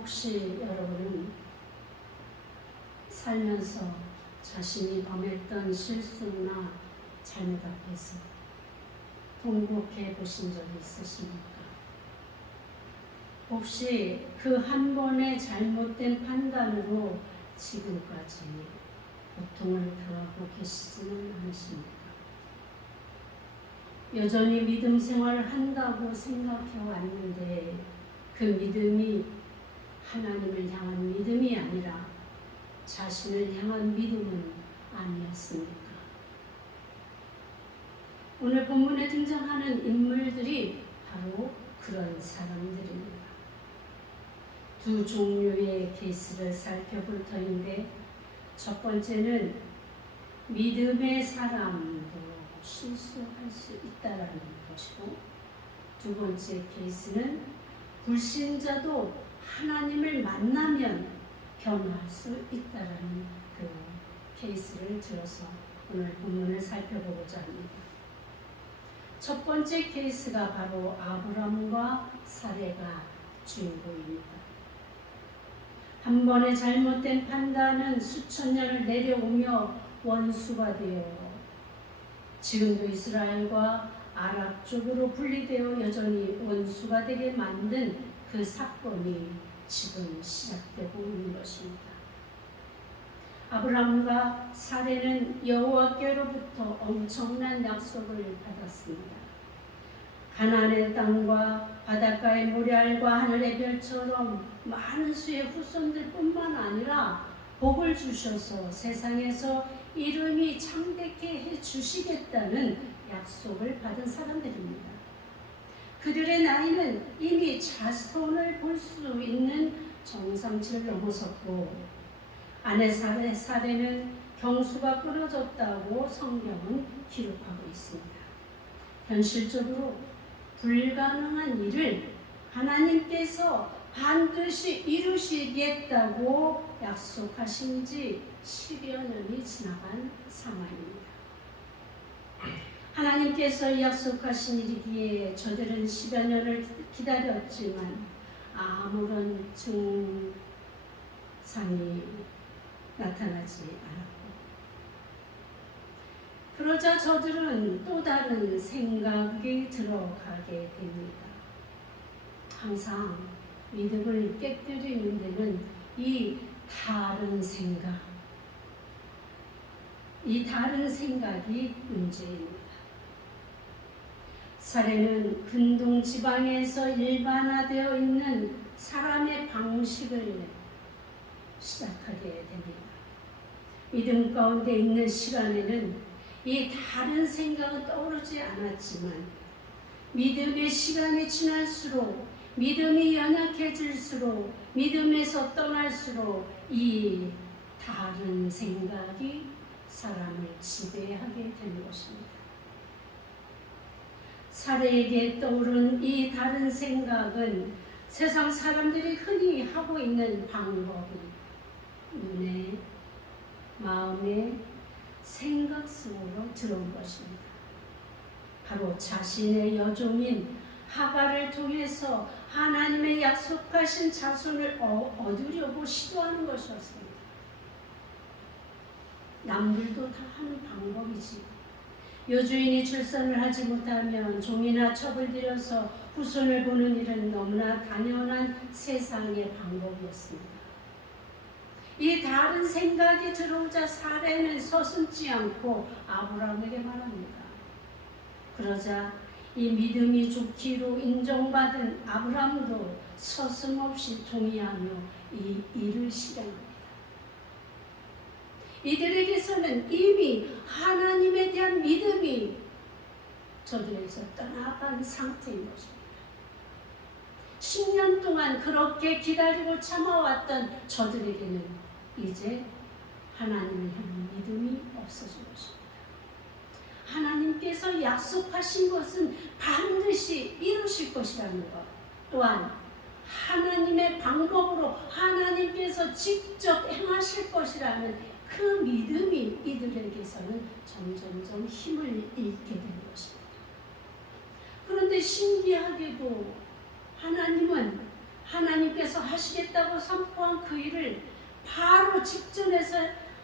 혹시 여러분은 살면서 자신이 범했던 실수나 잘못 앞에서 통곡해 보신 적이 있으십니까? 혹시 그 한 번의 잘못된 판단으로 지금까지 고통을 당하고 계시지는 않으십니까? 여전히 믿음 생활을 한다고 생각해 왔는데 그 믿음이 하나님을 향한 믿음이 아니라 자신을 향한 믿음은 아니었습니까? 오늘 본문에 등장하는 인물들이 바로 그런 사람들입니다. 두 종류의 케이스를 살펴볼 터인데, 첫 번째는 믿음의 사람도 실수할 수 있다라는 것이고, 두 번째 케이스는 불신자도 하나님을 만나면 변화할 수 있다라는 그 케이스를 들어서 오늘 본문을 살펴보고자 합니다. 첫 번째 케이스가 바로 아브람과 사레가 주인공입니다. 한 번의 잘못된 판단은 수천 년을 내려오며 원수가 되어 지금도 이스라엘과 아랍 쪽으로 분리되어 여전히 원수가 되게 만든 그 사건이 지금 시작되고 있는 것입니다. 아브람과 사레는 여호와께로부터 엄청난 약속을 받았습니다. 가나안의 땅과 바닷가의 모래알과 하늘의 별처럼 많은 수의 후손들 뿐만 아니라 복을 주셔서 세상에서 이름이 창대케 해주시겠다는 약속을 받은 사람들입니다. 그들의 나이는 이미 자손을 볼 수 있는 정상치를 넘어섰고, 아내 사레는 경수가 끊어졌다고 성경은 기록하고 있습니다. 현실적으로 불가능한 일을 하나님께서 반드시 이루시겠다고 약속하신 지 10여 년이 지나간 상황입니다. 하나님께서 약속하신 일이기에 저들은 10여 년을 기다렸지만 아무런 증상이 나타나지 않았고, 그러자 저들은 또 다른 생각이 들어가게 됩니다. 항상 믿음을 깨뜨리는 데는 이 다른 생각이 문제입니다. 사레는 근동 지방에서 일반화되어 있는 사람의 방식을 시작하게 됩니다. 믿음 가운데 있는 시간에는 이 다른 생각은 떠오르지 않았지만 믿음의 시간이 지날수록, 믿음이 연약해질수록, 믿음에서 떠날수록 이 다른 생각이 사람을 지배하게 되는 것입니다. 사레에게 떠오른 이 다른 생각은 세상 사람들이 흔히 하고 있는 방법이 눈에, 마음에, 생각 속으로 들어온 것입니다. 바로 자신의 여종인 하갈을 통해서 하나님의 약속하신 자손을 얻으려고 시도하는 것이었습니다. 남들도 다 하는 방법이지. 여주인이 출산을 하지 못하면 종이나 첩을 들여서 후손을 보는 일은 너무나 당연한 세상의 방법이었습니다. 이 다른 생각이 들어오자 사레는 서슴지 않고 아브람에게 말합니다. 그러자 이 믿음이 좋기로 인정받은 아브람도 서슴없이 동의하며 이 일을 실행합니다. 이들에게서는 이미 하나님에 대한 믿음이 저들에게서 떠나간 상태인 것입니다. 10년 동안 그렇게 기다리고 참아왔던 저들에게는 이제 하나님을 향한 믿음이 없어진 것입니다. 하나님께서 약속하신 것은 반드시 이루실 것이라는 것, 또한 하나님의 방법으로 하나님께서 직접 행하실 것이라는 그 믿음이 이들에게서는 점점점 힘을 잃게 되는 것입니다. 그런데 신기하게도 하나님은 하나님께서 하시겠다고 선포한 그 일을 바로 직전에서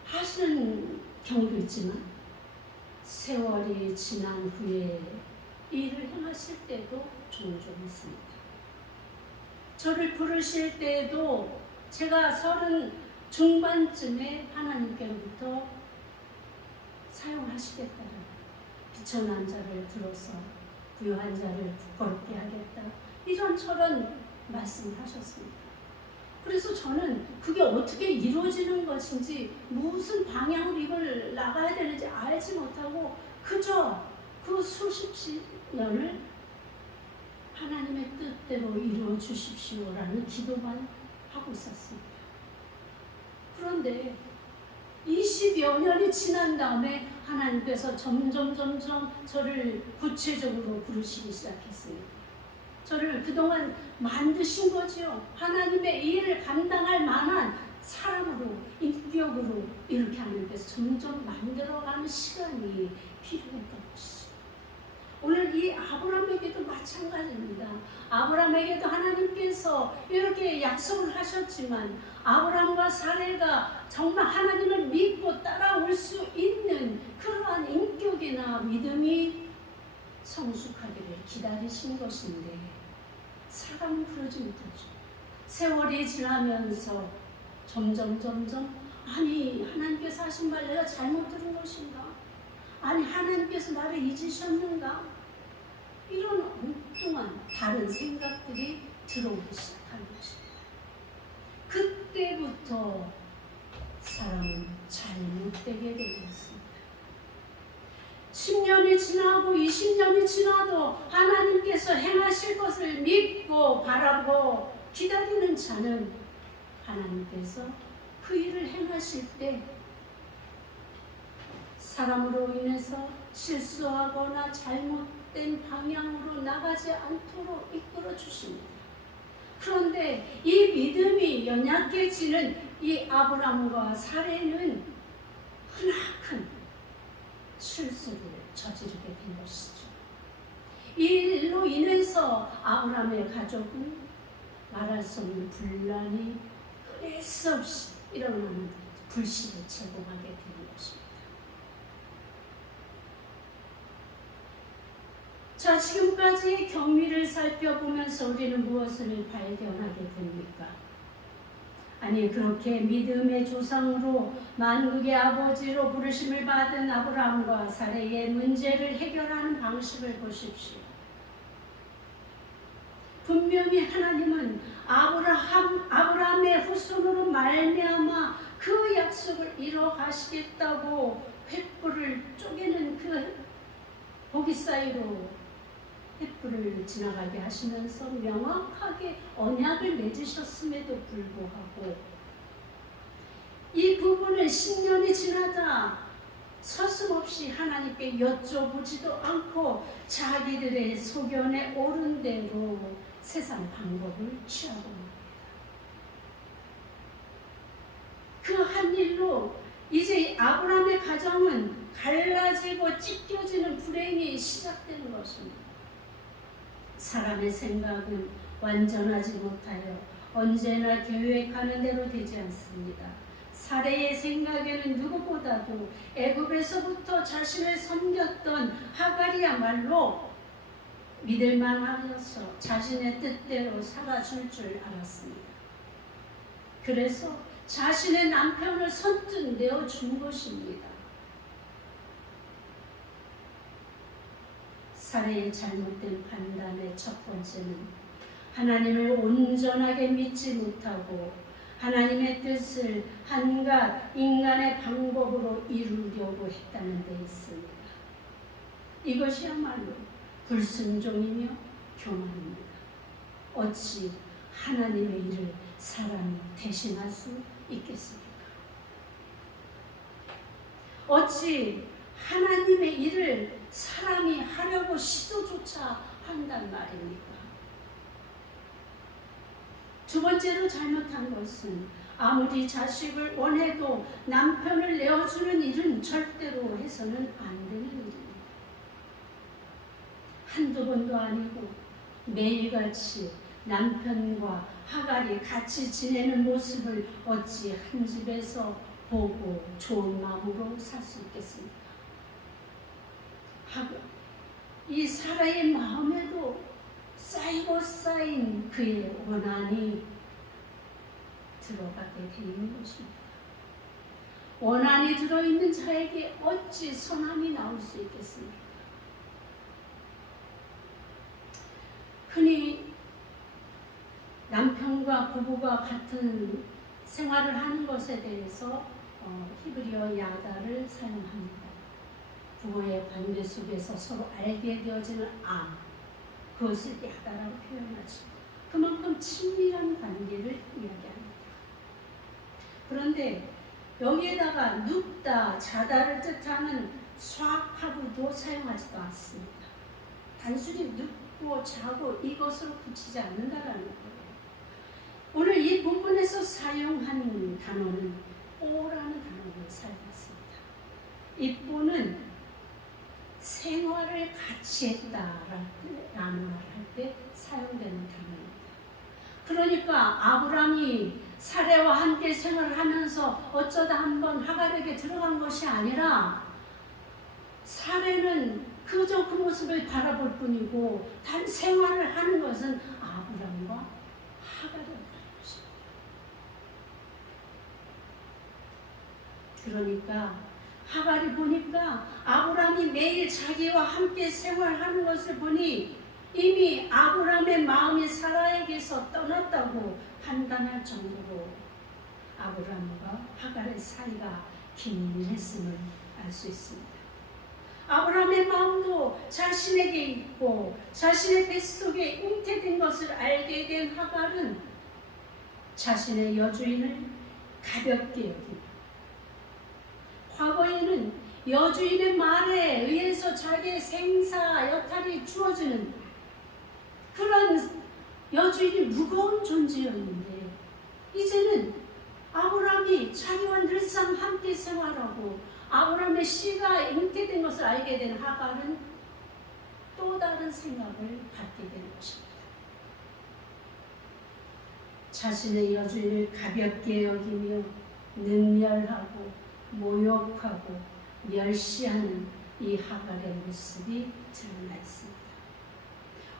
하시는 경우도 있지만 세월이 지난 후에 일을 행하실 때도 종종 있습니다. 저를 부르실 때에도 제가 30 중반쯤에 하나님께로부터 사용하시겠다는 비천한 자를 들어서 부유한 자를 부끄럽게 하겠다, 이런저런 말씀하셨습니다. 그래서 저는 그게 어떻게 이루어지는 것인지, 무슨 방향으로 이걸 나가야 되는지 알지 못하고 그저 그 수십 년을 하나님의 뜻대로 이루어 주십시오라는 기도만 하고 있었습니다. 그런데 20여 년이 지난 다음에 하나님께서 점점 저를 구체적으로 부르시기 시작했습니다. 저를 그동안 만드신 거지요. 하나님의 일을 감당할 만한 사람으로, 인격으로 이렇게 하나님께서 점점 만들어가는 시간이 필요했던 것이죠. 오늘 이 아브라함에게도 마찬가지입니다. 아브라함에게도 하나님께서 이렇게 약속을 하셨지만 아브라함과 사레가 정말 하나님을 믿고 따라올 수 있는 그러한 인격이나 믿음이 성숙하기를 기다리신 것인데 사람은 그러지 못하죠. 세월이 지나면서 점점 아니, 하나님께서 하신 말 내가 잘못 들은 것인가? 아니, 하나님께서 나를 잊으셨는가? 이런 엉뚱한 다른 생각들이 들어오기 시작한 것입니다. 그때부터 사람은 잘못되게 되었습니다. 10년이 지나고 20년이 지나도 하나님께서 행하실 것을 믿고 바라고 기다리는 자는 하나님께서 그 일을 행하실 때 사람으로 인해서 실수하거나 잘못된 방향으로 나가지 않도록 이끌어 주십니다. 그런데 이 믿음이 연약해지는 이 아브라함과 사레는 크나큰 실수를 저지르게 된 것이죠. 이 일로 인해서 아브라함의 가족은 말할 수 없는 분란이 끊을 수 없이 일어나는 불씨를 제공하게 되는 것입니다. 자, 지금까지 경위를 살펴보면서 우리는 무엇을 발견하게 됩니까? 아니, 그렇게 믿음의 조상으로 만국의 아버지로 부르심을 받은 아브라함과 사레의 문제를 해결하는 방식을 보십시오. 분명히 하나님은 아브라함의 후손으로 말미암아 그 약속을 이뤄 가시겠다고 횃불을 쪼개는 그 고기 사이로 횃불을 지나가게 하시면서 명확하게 언약을 맺으셨음에도 불구하고 이 부분은 10년이 지나자 서슴없이 하나님께 여쭤보지도 않고 자기들의 소견에 옳은 대로 세상 방법을 취하고 맙니다. 그 한 일로 이제 아브라함의 가정은 갈라지고 찢겨지는 불행이 시작되는 것입니다. 사람의 생각은 완전하지 못하여 언제나 계획하는 대로 되지 않습니다. 사레의 생각에는 누구보다도 애굽에서부터 자신을 섬겼던 하갈이야말로 믿을만하여서 자신의 뜻대로 살아줄 줄 알았습니다. 그래서 자신의 남편을 선뜻 내어준 것입니다. 사레의 잘못된 판단의 첫 번째는 하나님을 온전하게 믿지 못하고 하나님의 뜻을 한갓 인간의 방법으로 이루려고 했다는 데 있습니다. 이것이야말로 불순종이며 교만입니다. 어찌 하나님의 일을 사람이 대신할 수 있겠습니까? 어찌 하나님의 일을 사람이 하려고 시도조차 한단 말입니까? 두 번째로 잘못한 것은 아무리 자식을 원해도 남편을 내어주는 일은 절대로 해서는 안 되는 일입니다. 한두 번도 아니고 매일같이 남편과 하갈이 같이 지내는 모습을 어찌 한 집에서 보고 좋은 마음으로 살 수 있겠습니까? 이 사라의 마음에도 쌓이고 쌓인 그의 원한이 들어가게 되 있는 것입니다. 원한이 들어있는 자에게 어찌 선함이 나올 수 있겠습니까? 흔히 남편과 부부가 같은 생활을 하는 것에 대해서 히브리어 야다를 사용합니다. 부부의 관계 속에서 서로 알게 되어지는 그것을 야다라고 표현하죠. 그만큼 친밀한 관계를 이야기합니다. 그런데 여기에다가 눕다, 자다를 뜻하는 샤카브도 사용하지도 않습니다. 단순히 눕고 자고 이것으로 그치지 않는다라는 거예요. 오늘 이 본문에서 사용한 단어는 뽀라는 단어를 사용했습니다. 이 뽀는 생활을 같이 했다라는 말을 할 때 사용되는 단어입니다. 그러니까 아브람이 사레와 함께 생활을 하면서 어쩌다 한번 하갈에게 들어간 것이 아니라 사레는 그저 그 모습을 바라볼 뿐이고 단 생활을 하는 것은 아브람과 하갈이었다는 것입니다. 그러니까 하갈이 보니까 아브람이 매일 자기와 함께 생활하는 것을 보니 이미 아브람의 마음이 사라에게서 떠났다고 판단할 정도로 아브람과 하갈의 사이가 긴밀했음을 알 수 있습니다. 아브람의 마음도 자신에게 있고 자신의 뱃속에 잉태된 것을 알게 된 하갈은 자신의 여주인을 가볍게 여기고 과거에는 여주인의 말에 의해서 자기의 생사 여탈이 주어지는 그런 여주인이 무거운 존재였는데 이제는 아브람이 자기와 늘상 함께 생활하고 아브람의 씨가 잉태된 것을 알게 된 하갈은 또 다른 생각을 갖게 된 것입니다. 자신의 여주인을 가볍게 여기며 능멸하고 모욕하고 멸시하는 이 하갈의 모습이 드러나 있습니다.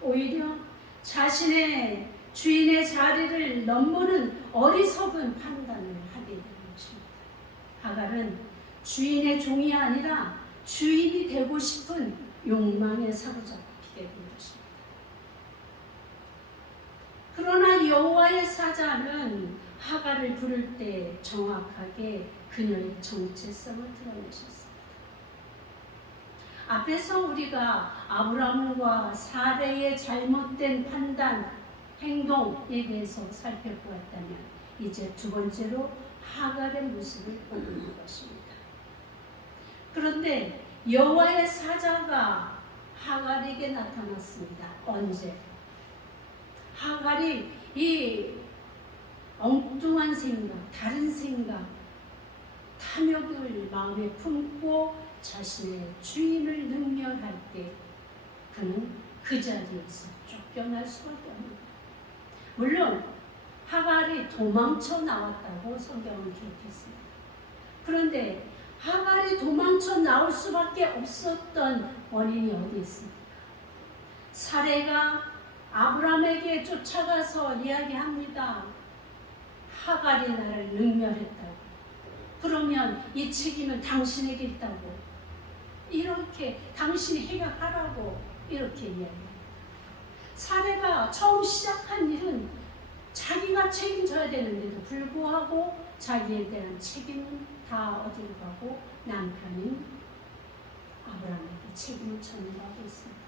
오히려 자신의 주인의 자리를 넘보는 어리석은 판단을 하게 되는 것입니다. 하갈은 주인의 종이 아니라 주인이 되고 싶은 욕망에 사로잡히게 된 것입니다. 그러나 여호와의 사자는 하갈을 부를 때 정확하게 그녀의 정체성을 드러내셨습니다. 앞에서 우리가 아브라함과 사레의 잘못된 판단, 행동에 대해서 살펴보았다면 이제 두 번째로 하갈의 모습을 보고 있는 것입니다. 그런데 여호와의 사자가 하갈에게 나타났습니다. 언제? 하갈이 이 엉뚱한 생각, 다른 생각, 탐욕을 마음에 품고 자신의 주인을 능멸할 때 그는 그 자리에서 쫓겨날 수밖에 없습니다. 물론 하갈이 도망쳐 나왔다고 성경은 기록했습니다. 그런데 하갈이 도망쳐 나올 수밖에 없었던 원인이 어디 있습니까? 사레가 아브람에게 쫓아가서 이야기합니다. 하갈이 나를 능멸했다고. 그러면 이 책임은 당신에게 있다고. 이렇게 당신이 해결하라고 이렇게 이야기합니다. 사레가 처음 시작한 일은 자기가 책임져야 되는데도 불구하고 자기에 대한 책임은 다 어디로 가고 남편인 아브라함에게 책임을 전가하고 있습니다.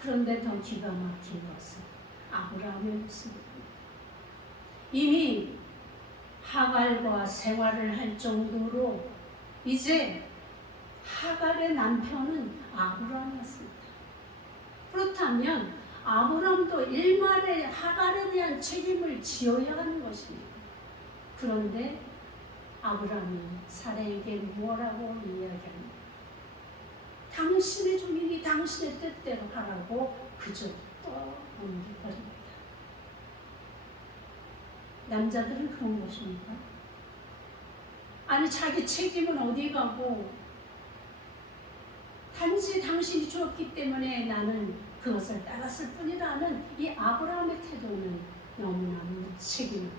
그런데 더 기가 막힌 것은 아브라함의 모습입니다. 이미 하갈과 생활을 할 정도로 이제 하갈의 남편은 아브라함이었습니다. 그렇다면 아브라함도 일말에 하갈에 대한 책임을 지어야 하는 것입니다. 그런데 아브라함이 사레에게 뭐라고 이야기합니까? 당신의 종이니 당신의 뜻대로 하라고 그저 떠넘겨버립니다. 남자들은 그런 것입니까? 아니 자기 책임은 어디 가고 단지 당신이 주었기 때문에 나는 그것을 따랐을 뿐이라는 이 아브라함의 태도는 너무나 무책임합니다.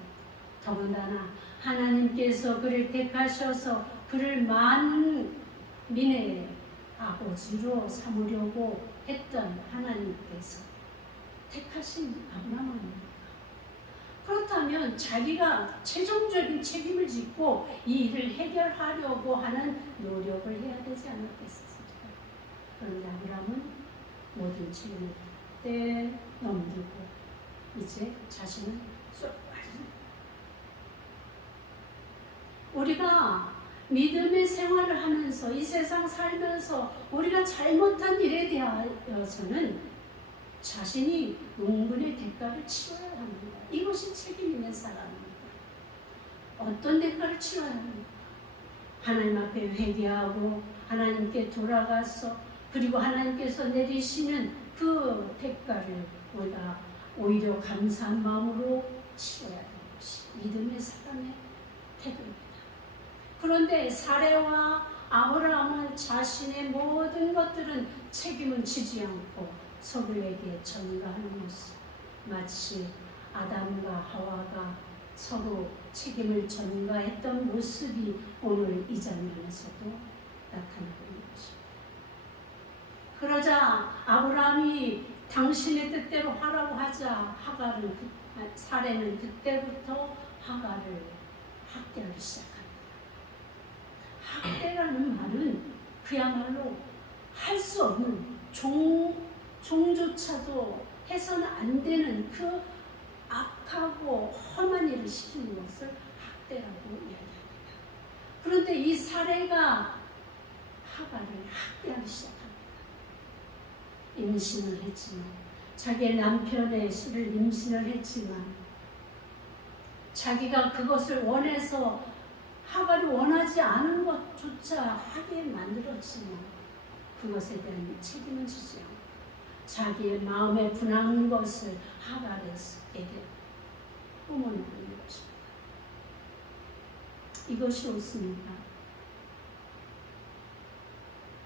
더군다나 하나님께서 그를 택하셔서 그를 많은 민의 아버지로 삼으려고 했던 하나님께서 택하신 아브라함입니다. 그렇다면 자기가 최종적인 책임을 짓고 이 일을 해결하려고 하는 노력을 해야 되지 않았겠습니까? 그런데 아브라함은 모든 책임을 떼넘기고 이제 자신은 쏙 빠집니다. 우리가 믿음의 생활을 하면서 이 세상 살면서 우리가 잘못한 일에 대하여서는 자신이 농분의 대가를 치러야 합니다. 이것이 책임 있는 사람입니다. 어떤 대가를 치러야 합니까? 하나님 앞에 회개하고 하나님께 돌아가서 그리고 하나님께서 내리시는 그 대가를 우리가 오히려 감사한 마음으로 치러야 하는 것이 믿음의 사람의 태도입니다. 그런데 사레와 아브라함은 자신의 모든 것들은 책임을 지지 않고 서로에게 전가하는 모습, 마치 아담과 하와가 서로 책임을 전가했던 모습이 오늘 이 장면에서도 나타나고 있는 것입니다. 그러자 아브라함이 당신의 뜻대로 하라고 하자 사레는 그때부터 하가를 학대하기 시작합니다. 학대라는 말은 그야말로 할 수 없는 종조차도 해서는 안 되는 그 악하고 험한 일을 시키는 것을 학대라고 이야기합니다. 그런데 이 사례가 하가를 학대하기 시작합니다. 임신을 했지만 자기의 남편의 씨를 임신을 했지만 자기가 그것을 원해서 하가를 원하지 않은 것조차 하게 만들었지만 그것에 대한 책임은 지지 않고 자기의 마음에 분한 것을 하갈에게 뿜어내고 있는 것입니다. 이것이 옳습니까?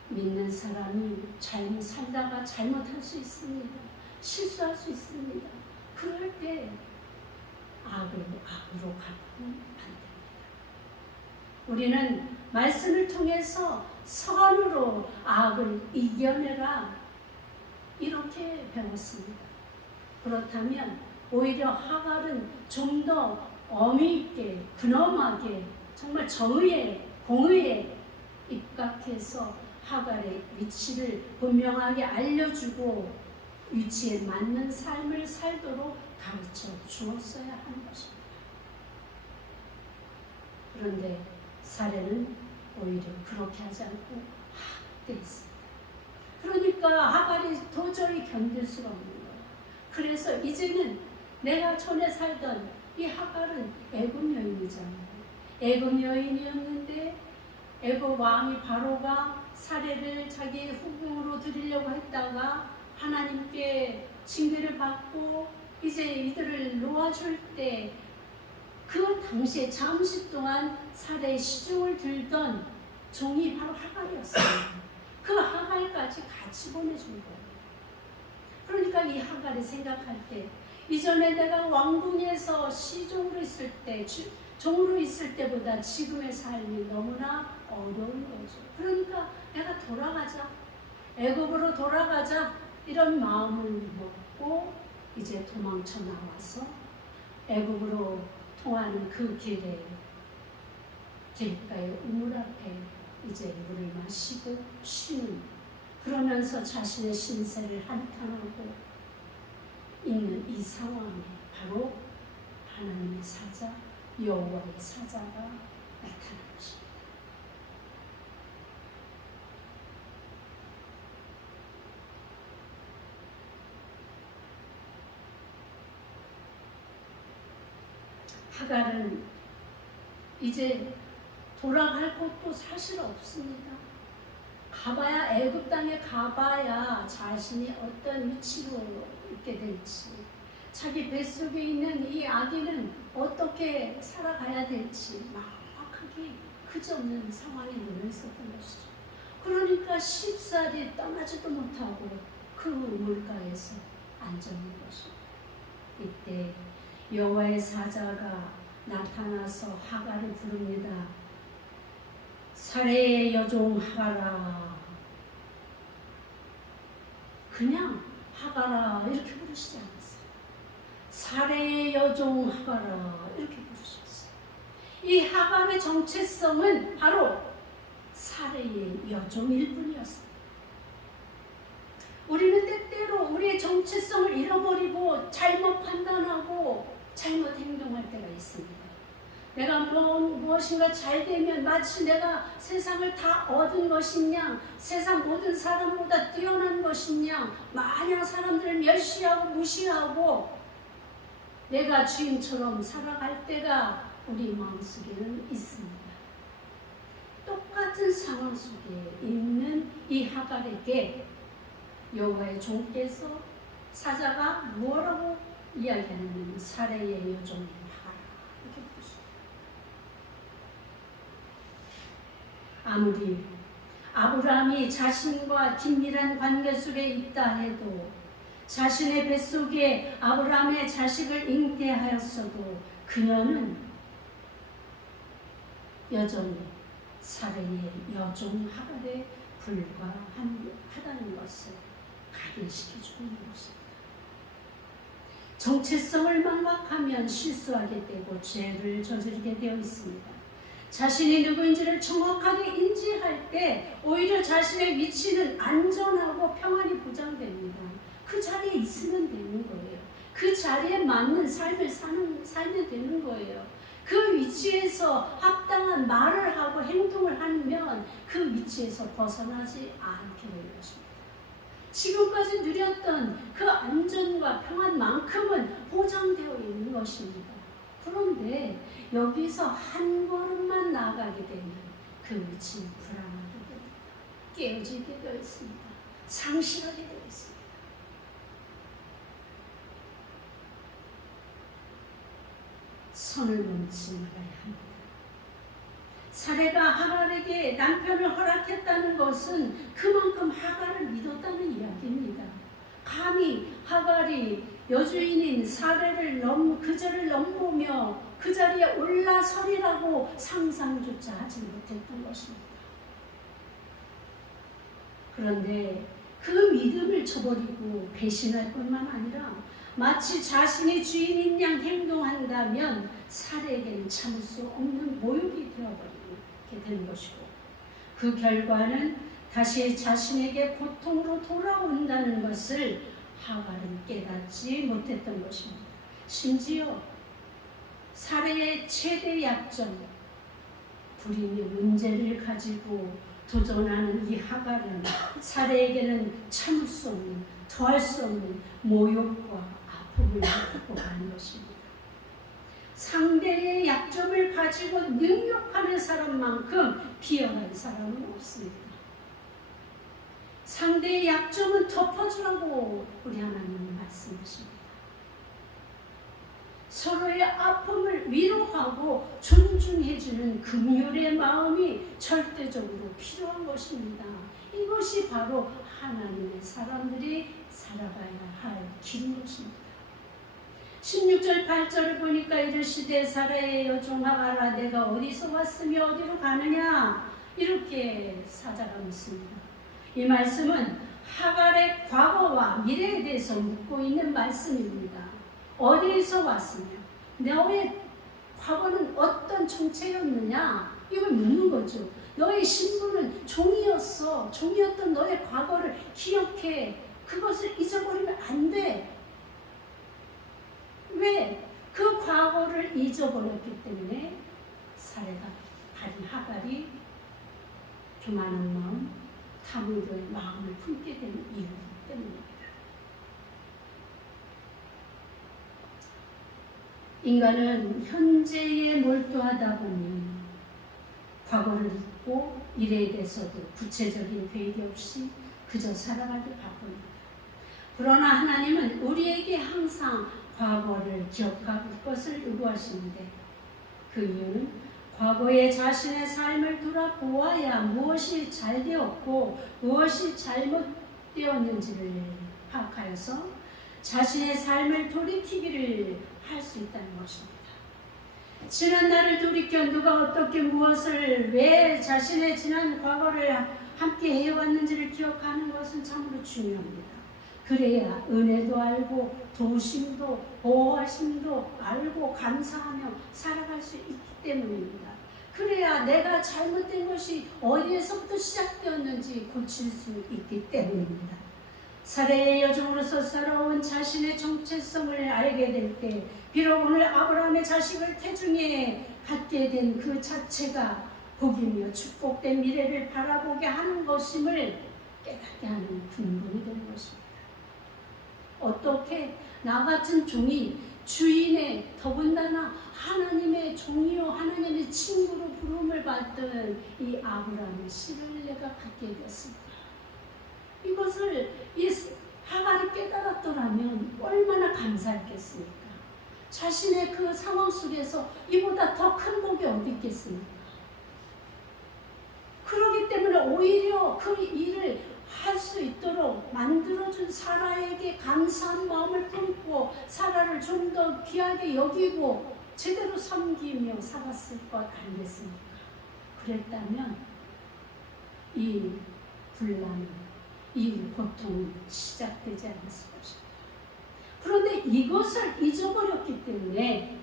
믿는 사람이 살다가 잘못할 수 있습니다. 실수할 수 있습니다. 그럴 때 악으로 갚으면 안 됩니다. 우리는 말씀을 통해서 선으로 악을 이겨내라 이렇게 배웠습니다. 그렇다면 오히려 하갈은 좀 더 어미 있게 근엄하게 정말 정의에 공의에 입각해서 하갈의 위치를 분명하게 알려주고 위치에 맞는 삶을 살도록 가르쳐 주었어야 하는 것입니다. 그런데 사례는 오히려 그렇게 하지 않고 학대했습니다. 그러니까 하갈이 도저히 견딜 수가 없는 거예요. 그래서 이제는 내가 전에 살던 이 하갈은 애굽 여인이잖아요. 애굽 여인이었는데 애굽 왕이 바로가 사례를 자기의 후궁으로 드리려고 했다가 하나님께 징계를 받고 이제 이들을 놓아줄 때 그 당시에 잠시 동안 사례의 시중을 들던 종이 바로 하갈이었어요. 그 하갈까지 같이 보내준 거예요. 그러니까 이 하갈이 생각할 때 이전에 내가 왕궁에서 시종으로 있을 때 종으로 있을 때보다 지금의 삶이 너무나 어려운 거죠. 그러니까 내가 돌아가자, 애굽으로 돌아가자 이런 마음을 먹고 이제 도망쳐 나와서 애굽으로 통하는 그 길에 길가의 우물 앞에 이제 물을 마시고 쉬는 그러면서 자신의 신세를 한탄하고 있는 이 상황에 바로 하나님의 사자 여호와의 사자가 나타난 것입니다. 하갈은 이제 돌아갈 곳도 사실 없습니다. 가봐야 애굽 땅에 가봐야 자신이 어떤 위치로 있게 될지 자기 뱃속에 있는 이 아기는 어떻게 살아가야 될지 막막하게 그지없는 상황에 놓여 있었던 것이죠. 그러니까 쉽사리 떠나지도 못하고 그 물가에서 앉아있는 것입니다. 이때 여호와의 사자가 나타나서 하갈을 부릅니다. 사레의 여종 하갈아. 그냥 하갈아 이렇게 부르시지 않았어요. 사레의 여종 하갈아 이렇게 부르셨어요. 이 하갈의 정체성은 바로 사레의 여종일 뿐이었어요. 우리는 때때로 우리의 정체성을 잃어버리고 잘못 판단하고 잘못 행동할 때가 있습니다. 내가 무엇인가 잘 되면 마치 내가 세상을 다 얻은 것이냐, 세상 모든 사람보다 뛰어난 것이냐, 마냥 사람들을 멸시하고 무시하고 내가 주인처럼 살아갈 때가 우리 마음속에는 있습니다. 똑같은 상황 속에 있는 이 하갈에게 여호와의 종께서 사자가 뭐라고 이야기하냐면 사레의 여종 하갈아 이렇게 부르시죠. 아무리 아브라함이 자신과 긴밀한 관계 속에 있다 해도 자신의 뱃속에 아브라함의 자식을 잉태하였어도 그녀는 여전히 사레의 여종 하갈에 불과하다는 것을 각인시켜주고 있는 것입니다. 정체성을 망각하면 실수하게 되고 죄를 저지르게 되어 있습니다. 자신이 누구인지를 정확하게 인지할 때 오히려 자신의 위치는 안전하고 평안이 보장됩니다. 그 자리에 있으면 되는 거예요. 그 자리에 맞는 삶을 살면 되는 거예요. 그 위치에서 합당한 말을 하고 행동을 하면 그 위치에서 벗어나지 않게 되는 것입니다. 지금까지 누렸던 그 안전과 평안만큼은 보장되어 있는 것입니다. 그런데 여기서 한 걸음만 나아가게 되면 그 위치는 불안하게 됩니다. 깨어지게 되어 있습니다. 상실하게 되어 있습니다. 선을 넘지 말아야 합니다. 사레가 하갈에게 남편을 허락했다는 것은 그만큼 하갈을 믿었다는 이야기입니다. 감히 하갈이 여주인인 사레를 그저를 넘보며 그 자리에 올라서리라고 상상조차 하지 못했던 것입니다. 그런데 그 믿음을 저버리고 배신할 뿐만 아니라 마치 자신이 주인인 양 행동한다면 사레에게는 참을 수 없는 모욕이 되어버리게 되는 것이고 그 결과는 다시 자신에게 고통으로 돌아온다는 것을 하갈은 깨닫지 못했던 것입니다. 심지어 사레의 최대 약점, 불임의 문제를 가지고 도전하는 이 하갈은 사레에게는 참을 수 없는, 더할 수 없는 모욕과 아픔을 겪고 가는 것입니다. 상대의 약점을 가지고 능욕하는 사람만큼 비열한 사람은 없습니다. 상대의 약점은 덮어주라고 우리 하나님은 말씀하십니다. 서로의 아픔을 위로하고 존중해주는 긍휼의 마음이 절대적으로 필요한 것입니다. 이것이 바로 하나님의 사람들이 살아가야 할 길인 것입니다. 16절 8절을 보니까 이르시되 사레의 여종 하갈아 내가 어디서 왔으며 어디로 가느냐 이렇게 사자가 묻습니다. 이 말씀은 하갈의 과거와 미래에 대해서 묻고 있는 말씀입니다. 어디에서 왔으며 너의 과거는 어떤 정체였느냐 이걸 묻는 거죠. 너의 신분은 종이었어. 종이었던 너의 과거를 기억해. 그것을 잊어버리면 안 돼. 왜? 그 과거를 잊어버렸기 때문에 사레가 가진 하갈이 교만한 마음, 탐욕의 마음을 품게 되는 이유이기 때문입니다. 인간은 현재에 몰두하다 보면 과거를 잊고 미래에 대해서도 구체적인 계획이 없이 그저 살아가기 바쁩니다. 그러나 하나님은 우리에게 항상 과거를 기억할 것을 요구하시는데 그 이유는 과거의 자신의 삶을 돌아보아야 무엇이 잘 되었고 무엇이 잘못되었는지를 파악하여서 자신의 삶을 돌이키기를 할 수 있다는 것입니다. 지난 날을 돌이켜 누가 어떻게 무엇을 왜 자신의 지난 과거를 함께 해왔는지를 기억하는 것은 참으로 중요합니다. 그래야 은혜도 알고 도심도 보호하심도 알고 감사하며 살아갈 수 있기 때문입니다. 그래야 내가 잘못된 것이 어디에서부터 시작되었는지 고칠 수 있기 때문입니다. 사례의 여종으로서 살아온 자신의 정체성을 알게 될 때 비록 오늘 아브라함의 자식을 태중에 갖게 된 그 자체가 복이며 축복된 미래를 바라보게 하는 것임을 깨닫게 하는 근본이 되는 것입니다. 어떻게 나 같은 종이 주인의 더군다나 하나님의 종이요 하나님의 친구로 부름을 받던 이 아브라함의 씨를 내가 갖게 되었습니다. 이것을 이 하갈이 깨달았더라면 얼마나 감사했겠습니까? 자신의 그 상황 속에서 이보다 더 큰 복이 어디 있겠습니까? 그렇기 때문에 오히려 그 일을 할 수 있도록 만들어준 사라에게 감사한 마음을 품고 사라를 좀 더 귀하게 여기고 제대로 섬기며 살았을 것 아니겠습니까? 그랬다면 이 분란, 이 고통이 시작되지 않았을 것입니다. 그런데 이것을 잊어버렸기 때문에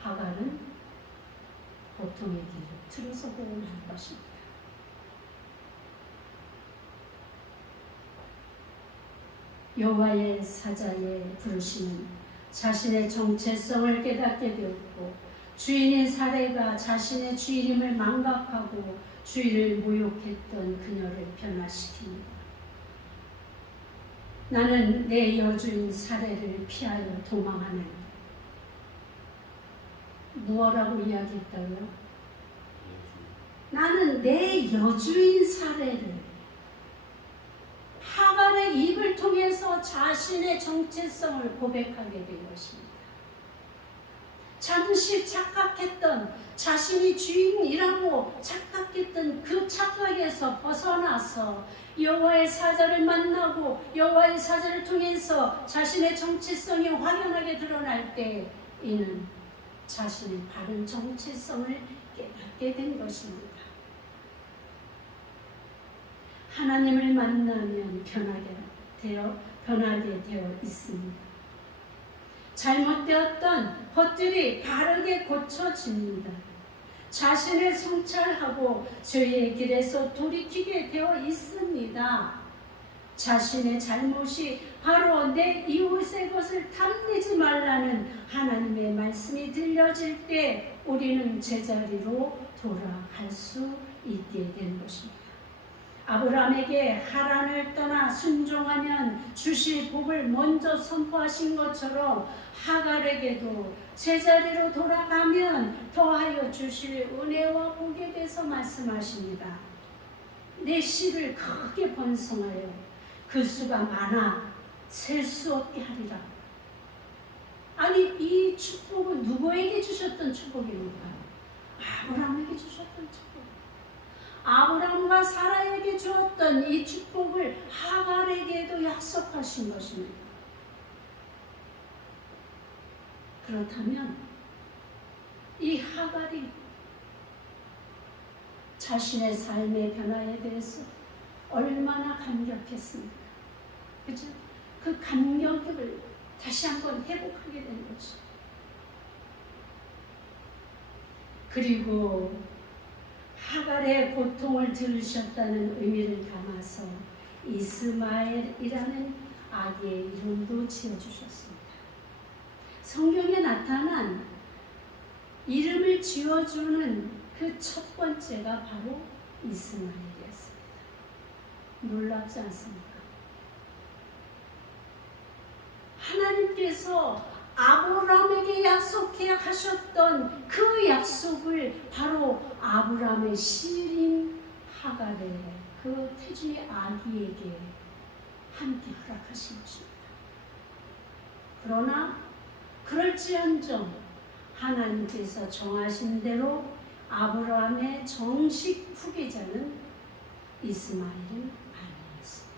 하갈은 고통의 길을 들어서고 난 것입니다. 여호와의 사자의 부르심은 자신의 정체성을 깨닫게 되었고 주인인 사레가 자신의 주인임을 망각하고 주인을 모욕했던 그녀를 변화시킵니다. 나는 내 여주인 사레를 피하여 도망하나이다. 무엇라고 이야기했다고요? 나는 내 여주인 사레를 하갈의 입을 통해서 자신의 정체성을 고백하게 된 것입니다. 잠시 착각했던 자신이 주인이라고 착각했던 그 착각에서 벗어나서 여호와의 사자를 만나고 여호와의 사자를 통해서 자신의 정체성이 확연하게 드러날 때 이는 자신의 바른 정체성을 깨닫게 된 것입니다. 하나님을 만나면 변하게 되어 있습니다. 잘못되었던 것들이 바르게 고쳐집니다. 자신을 성찰하고 죄의 길에서 돌이키게 되어 있습니다. 자신의 잘못이 바로 내 이웃의 것을 탐내지 말라는 하나님의 말씀이 들려질 때 우리는 제자리로 돌아갈 수 있게 되는 것입니다. 아브라함에게 하란을 떠나 순종하면 주실 복을 먼저 선포하신 것처럼 하갈에게도 제자리로 돌아가면 더하여 주실 은혜와 복에 대해서 말씀하십니다. 내 씨를 크게 번성하여 그 수가 많아 셀 수 없게 하리라. 아니 이 축복은 누구에게 주셨던 축복입니까? 아브라함에게 주셨던 축복. 아브라함과 사라에게 주었던 이 축복을 하갈에게도 약속하신 것입니다. 그렇다면 이 하갈이 자신의 삶의 변화에 대해서 얼마나 감격했습니까? 그죠? 그 감격을 다시 한번 회복하게 된 거죠. 그리고 하갈의 고통을 들으셨다는 의미를 담아서 이스마엘이라는 아기의 이름도 지어주셨습니다. 성경에 나타난 이름을 지어주는 그 첫 번째가 바로 이스마엘이었습니다. 놀랍지 않습니까? 하나님께서 아브라함에게 약속해 하셨던 그 약속을 바로 아브라함의 씨인 하갈의 그 태중의 아기에게 함께 허락하신 것입니다. 그러나 그럴지언정 하나님께서 정하신 대로 아브라함의 정식 후계자는 이스마엘은 아니었습니다.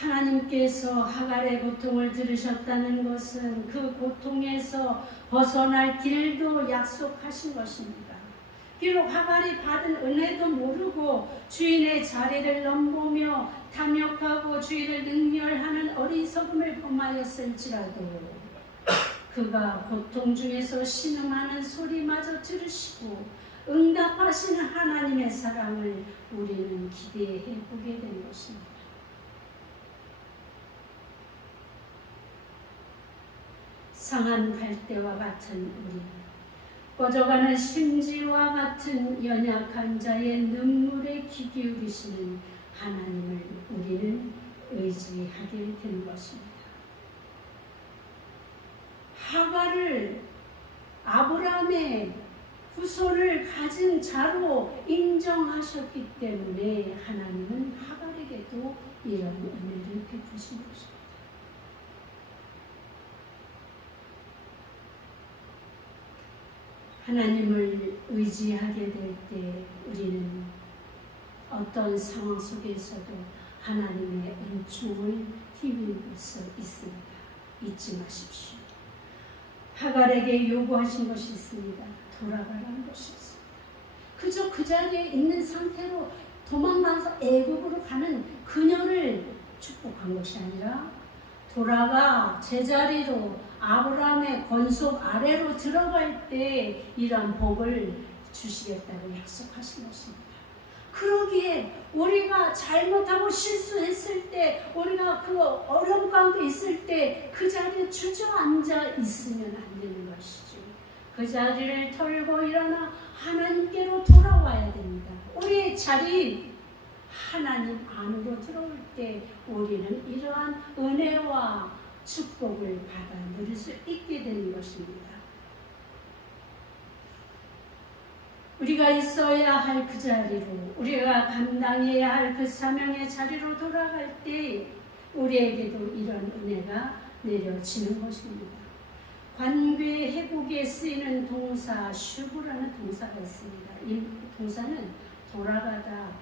하나님께서 하갈의 고통을 들으셨다는 것은 그 고통에서 벗어날 길도 약속하신 것입니다. 비록 하갈이 받은 은혜도 모르고 주인의 자리를 넘보며 탐욕하고 주인을 능멸하는 어리석음을 범하였을지라도 그가 고통 중에서 신음하는 소리마저 들으시고 응답하시는 하나님의 사랑을 우리는 기대해 보게 된 것입니다. 상한 갈대와 같은 우리, 꺼져가는 심지와 같은 연약한 자의 눈물에 귀 기울이시는 하나님을 우리는 의지하게 되는 것입니다. 하갈을 아브라함의 후손을 가진 자로 인정하셨기 때문에 하나님은 하갈에게도 이런 은혜를 베푸신 것입니다. 하나님을 의지하게 될 때 우리는 어떤 상황 속에서도 하나님의 은총을 힘입을 수 있습니다. 잊지 마십시오. 하갈에게 요구하신 것이 있습니다. 돌아가라는 것이 있습니다. 그저 그 자리에 있는 상태로 도망가서 애굽으로 가는 그녀를 축복한 것이 아니라 돌아가 제자리로 아브라함의 권속 아래로 들어갈 때 이러한 복을 주시겠다고 약속하신 것입니다. 그러기에 우리가 잘못하고 실수했을 때, 우리가 그 어려움 가운데 있을 때 그 자리에 주저앉아 있으면 안 되는 것이죠. 그 자리를 털고 일어나 하나님께로 돌아와야 됩니다. 우리의 자리 하나님 안으로 들어올 때 우리는 이러한 은혜와 축복을 받아 누릴 수 있게 되는 것입니다. 우리가 있어야 할 그 자리로, 우리가 감당해야 할 그 사명의 자리로 돌아갈 때 우리에게도 이런 은혜가 내려지는 것입니다. 관계 회복에 쓰이는 동사 슈브라는 동사가 있습니다. 이 동사는 돌아가다,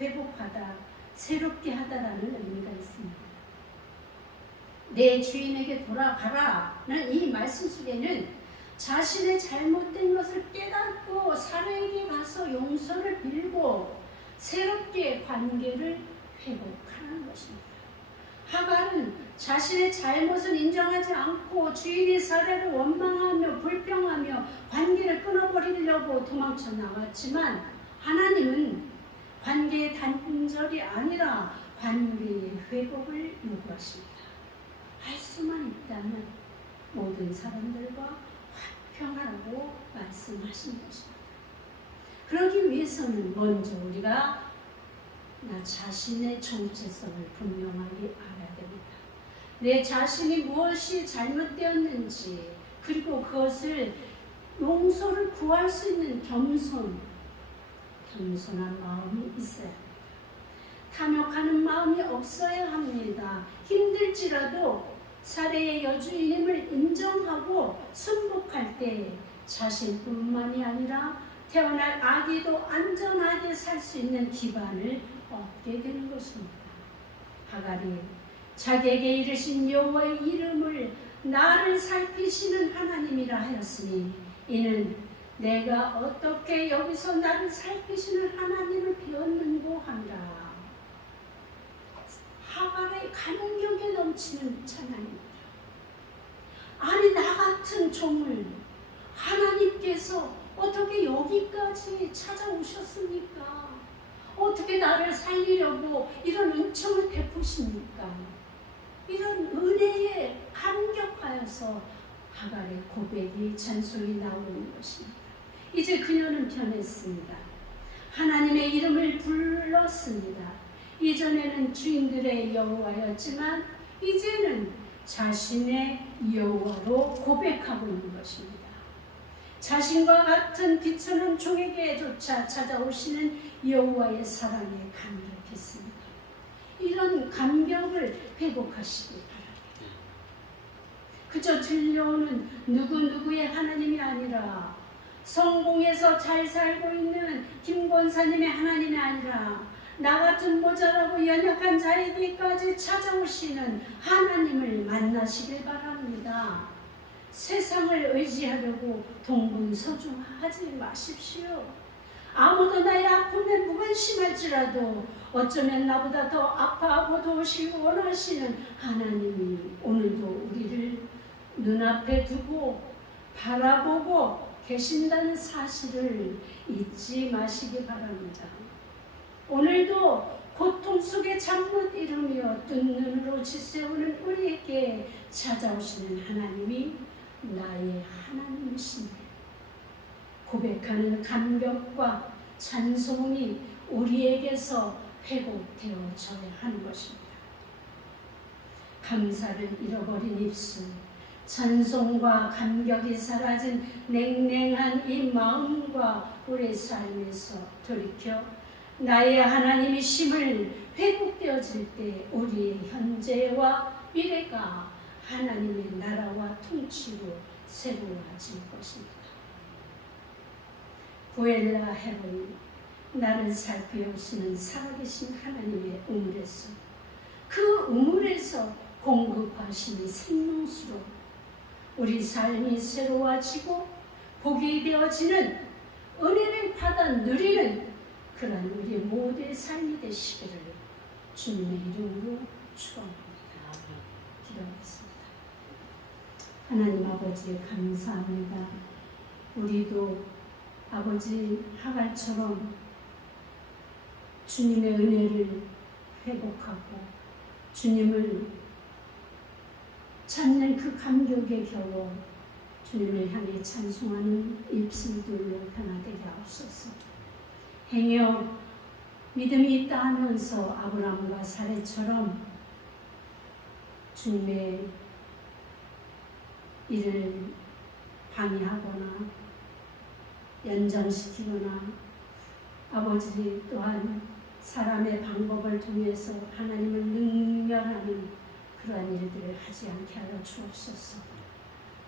회복하다, 새롭게 하다라는 의미가 있습니다. 내 주인에게 돌아가라는 이 말씀 속에는 자신의 잘못된 것을 깨닫고 사례에게 가서 용서를 빌고 새롭게 관계를 회복하는 것입니다. 하갈은 자신의 잘못을 인정하지 않고 주인의 사례를 원망하며 불평하며 관계를 끊어버리려고 도망쳐 나왔지만 하나님은 관계의 단절이 아니라 관계의 회복을 요구하십니다. 할 수만 있다면 모든 사람들과 화평하라고 말씀하신 것입니다. 그러기 위해서는 먼저 우리가 나 자신의 정체성을 분명하게 알아야 됩니다. 내 자신이 무엇이 잘못되었는지, 그리고 그것을 용서를 구할 수 있는 겸손한 마음이 있어야 합니다. 탐욕하는 마음이 없어야 합니다. 힘들지라도 사례의 여주인임을 인정하고 순복할 때 자신뿐만이 아니라 태어날 아기도 안전하게 살 수 있는 기반을 얻게 되는 것입니다. 하갈이 자기에게 이르신 여호와의 이름을 나를 살피시는 하나님이라 하였으니 이는 내가 어떻게 여기서 나를 살피시는 하나님을 배웠는고 하니라. 하갈의 감격에 넘치는 찬양입니다. 아니 나 같은 종을 하나님께서 어떻게 여기까지 찾아오셨습니까? 어떻게 나를 살리려고 이런 은총을 베푸십니까? 이런 은혜에 감격하여서 하갈의 고백이 찬송이 나오는 것입니다. 이제 그녀는 변했습니다. 하나님의 이름을 불렀습니다. 이전에는 주인들의 여호와였지만 이제는 자신의 여호와로 고백하고 있는 것입니다. 자신과 같은 비천한 종에게조차 찾아오시는 여호와의 사랑에 감격했습니다. 이런 감격을 회복하시기 바랍니다. 그저 들려오는 누구누구의 하나님이 아니라 성공해서 잘 살고 있는 김권사님의 하나님이 아니라 나 같은 모자라고 연약한 자에게까지 찾아오시는 하나님을 만나시길 바랍니다. 세상을 의지하려고 동분서주하지 마십시오. 아무도 나의 아픔에 무관심할지라도 어쩌면 나보다 더 아파하고 도우시고 원하시는 하나님이 오늘도 우리를 눈앞에 두고 바라보고 계신다는 사실을 잊지 마시기 바랍니다. 오늘도 고통 속에 잠 못 이루며 뜬 눈으로 지새우는 우리에게 찾아오시는 하나님이 나의 하나님이십니다. 고백하는 감격과 찬송이 우리에게서 회복되어져야 하는 것입니다. 감사를 잃어버린 입술, 찬송과 감격이 사라진 냉랭한 이 마음과 우리의 삶에서 돌이켜 나의 하나님이심을 회복되어질 때 우리의 현재와 미래가 하나님의 나라와 통치로 새로워질 것입니다. 부엘라 헤로이, 나를 살피우시는 살아계신 하나님의 우물에서, 그 우물에서 공급하시는 생명수로 우리 삶이 새로워지고 복이 되어지는 은혜를 받아 누리는 그런 우리 모두의 삶이 되시기를 주님의 이름으로 축원합니다. 기도하겠습니다. 하나님 아버지 감사합니다. 우리도 아버지 하갈처럼 주님의 은혜를 회복하고 주님을 찾는 그 감격에 겨워 주님을 향해 찬송하는 입술들로 변화되게 하옵소서. 행여 믿음이 있다 하면서 아브라함과 사례처럼 주님의 일을 방해하거나 연장시키거나 아버지 또한 사람의 방법을 통해서 하나님을 능멸하는 그러한 일들을 하지 않게 하여 주옵소서.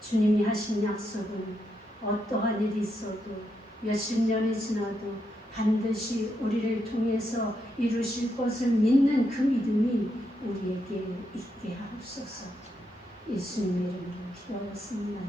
주님이 하신 약속은 어떠한 일이 있어도 몇십 년이 지나도 반드시 우리를 통해서 이루실 것을 믿는 그 믿음이 우리에게 있게 하옵소서. 예수님의 이름으로 기도하였습니다.